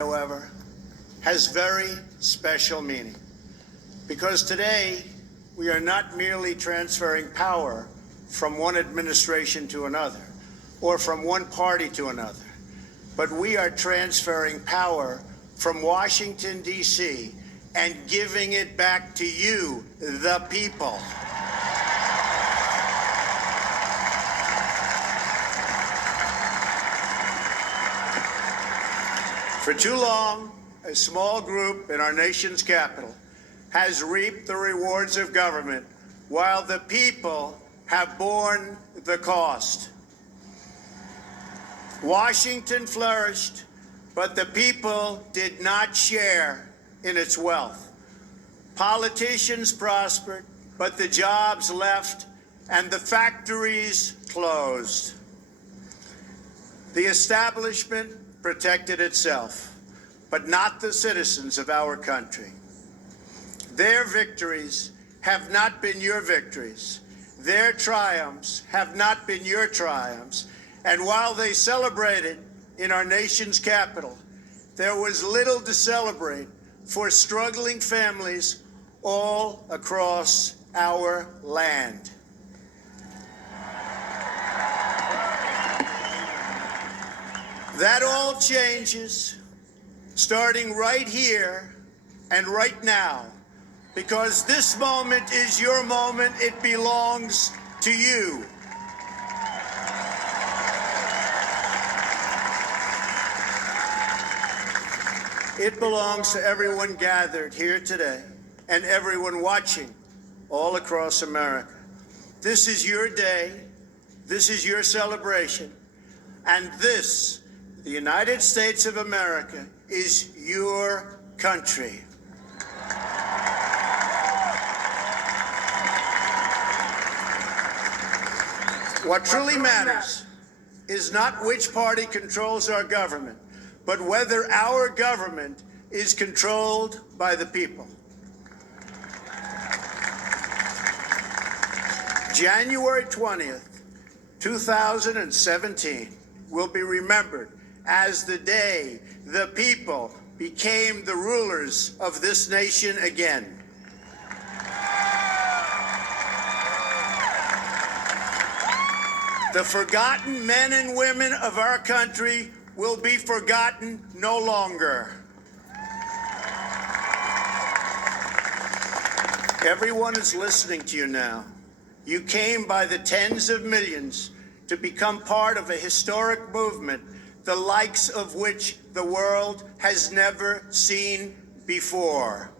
However, has very special meaning because today we are not merely transferring power from one administration to another or from one party to another, but we are transferring power from Washington, D.C. and giving it back to you, the people. For too long, a small group in our nation's capital has reaped the rewards of government while the people have borne the cost. Washington flourished, but the people did not share in its wealth. Politicians prospered, but the jobs left and the factories closed. The establishment protected itself, but not the citizens of our country. Their victories have not been your victories. Their triumphs have not been your triumphs. And while they celebrated in our nation's capital, there was little to celebrate for struggling families all across our land. That all changes starting right here and right now, because this moment is your moment. It belongs to you. It belongs to everyone gathered here today and everyone watching all across America. This is your day. This is your celebration. And this, the United States of America, is your country. What truly matters is not which party controls our government, but whether our government is controlled by the people. January 20th, 2017 will be remembered as the day the people became the rulers of this nation again. The forgotten men and women of our country will be forgotten no longer. Everyone is listening to you now. You came by the tens of millions to become part of a historic movement, the likes of which the world has never seen before.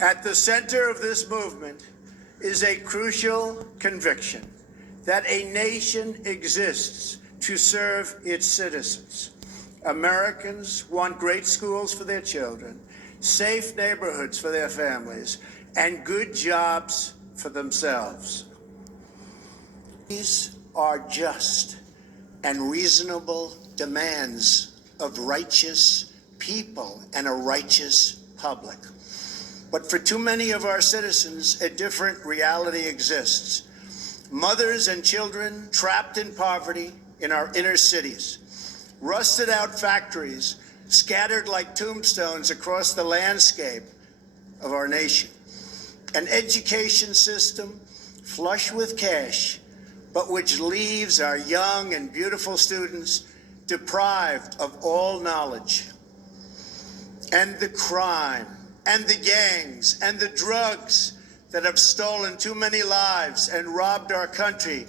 At the center of this movement is a crucial conviction that a nation exists to serve its citizens. Americans want great schools for their children, safe neighborhoods for their families, and good jobs for themselves. These are just and reasonable demands of righteous people and a righteous public. But for too many of our citizens, a different reality exists. Mothers and children trapped in poverty in our inner cities, rusted out factories scattered like tombstones across the landscape of our nation, an education system flush with cash, but which leaves our young and beautiful students deprived of all knowledge. And the crime, and the gangs, and the drugs that have stolen too many lives and robbed our country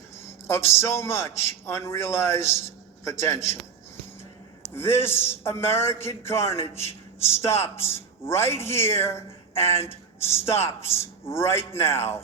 of so much unrealized potential. This American carnage stops right here and stops right now.